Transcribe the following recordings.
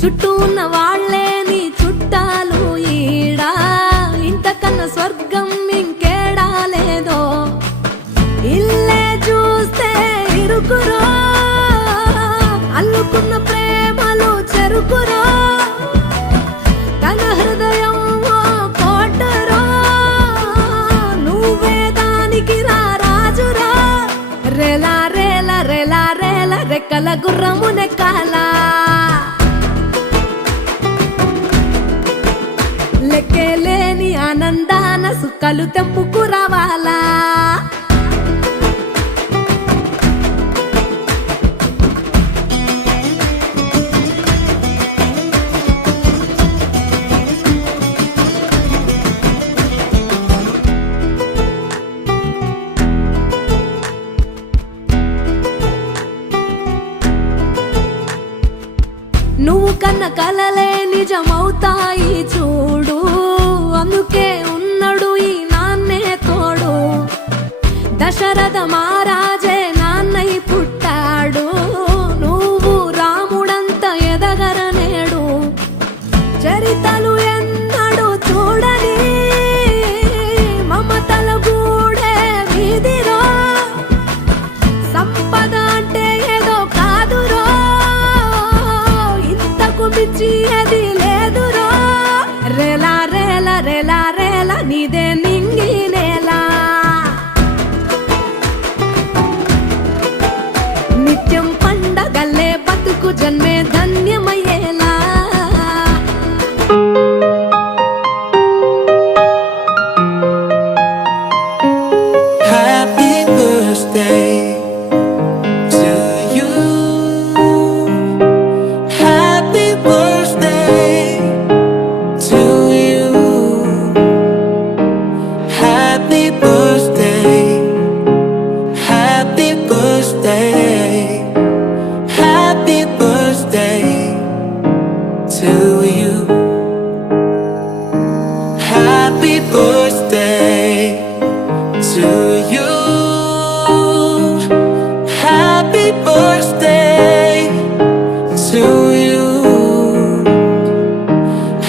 చుట్టూ ఉన్న వాళ్ళే నీ చుట్టాలు ఈడా, ఇంతకన్నా స్వర్గం ఇంకేడా లేదో. ఇల్లే చూస్తే ఇరుకురో, అల్లుకున్న ప్రేమలు చెరుకురో, తన హృదయం కోటరో, నువ్వే దానికి రాజురా. రేలా రేలా రేలా రేలా రెక్కల గుర్రము నెక్కాలా, లెక్కేలేని ఆనందాన సుక్కలు తెంపుకు రావాలా. నువ్వు కన్న కలలే నిజమవుతాయి చూడు, అందుకే ఉన్నాడు ఈ నాన్నే తోడు. దశరథ మహారాజే నాన్నై పుట్టాడు, నువ్వు రాముడంత ఎదగరనేడు. చరితలు ఎన్నడు చూడని మమతల గూడే వీధిరో, సంపద అంటే ఏదో కాదురో, పిచ్చి అది లేదురో. రేలా రేలా రేలా రేలా నీదే నింగి నేలా, నిత్యం పండగల్లే బతుకు జన్మే ధన్యమయ్యేలా. Happy birthday to you. Happy birthday to you. Happy birthday. Happy birthday. Happy birthday to you. Happy birthday to you. Happy birthday to you.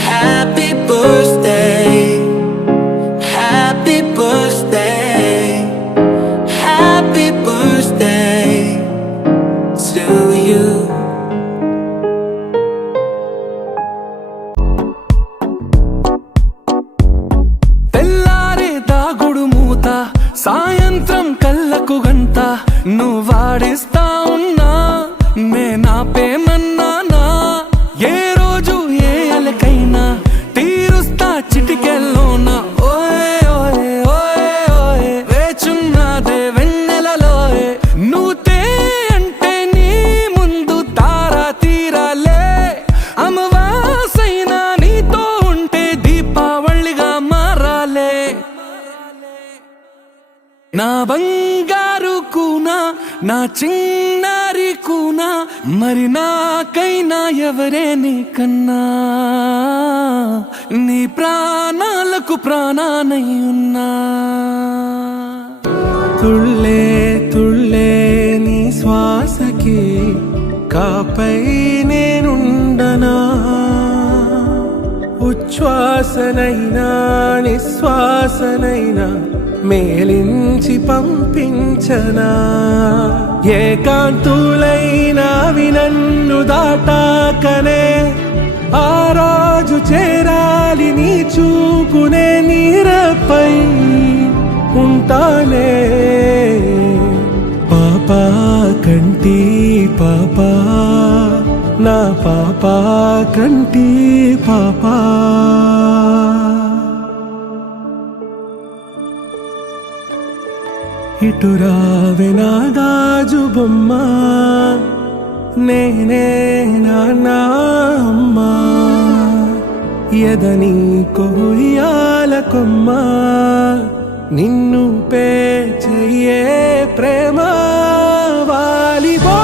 Happy birthday. Happy birthday. Happy birthday to you. తెల్లారే దాగుడు మూత, సాయంత్రం కళ్ళకు గంట, నువ్వాడిస్తా ఉన్నా నేనాపేమన్నానా. ఏ రోజు ఏ అలకైనా తీరుస్తా చిటికెల్లోనా. ఓయే ఓయే ఓయే ఓయే వేచున్నాదే వెన్నెలలోయే, నువ్వుతే అంటే నీ ముందు తారా తీరాలే. అమవాసైనా నీతో ఉంటే దీపావళిగా మారాలే. నా బంగారు కూనా, నా చిన్నారి కూనా, మరి నాకైనా ఎవరే నీకన్నా. నీ ప్రాణాలకు ప్రాణానై ఉన్నా. తుళ్ళే తుళ్ళే నీ శ్వాసకి కాపై నేనుండనా. ఉచ్ఛ్వాసనైనా నిశ్వాసనైనా మేలించి పంపించనా. ఏకాంతులైనవి నన్ను దాటాకనే ఆ రోజు చేరాలి నీ చూపునే నీరపై ఉంటానే. పాపా కంటి పాపా, నా పాపా కంటి పాపా. ఇటురావే నా గాజు బొమ్మ, నేనే నాన్న అమ్మ. ఎదని కొయ్యాల కొమ్మ, నిన్ను పే చెయ్యే ప్రేమ వాలిబో.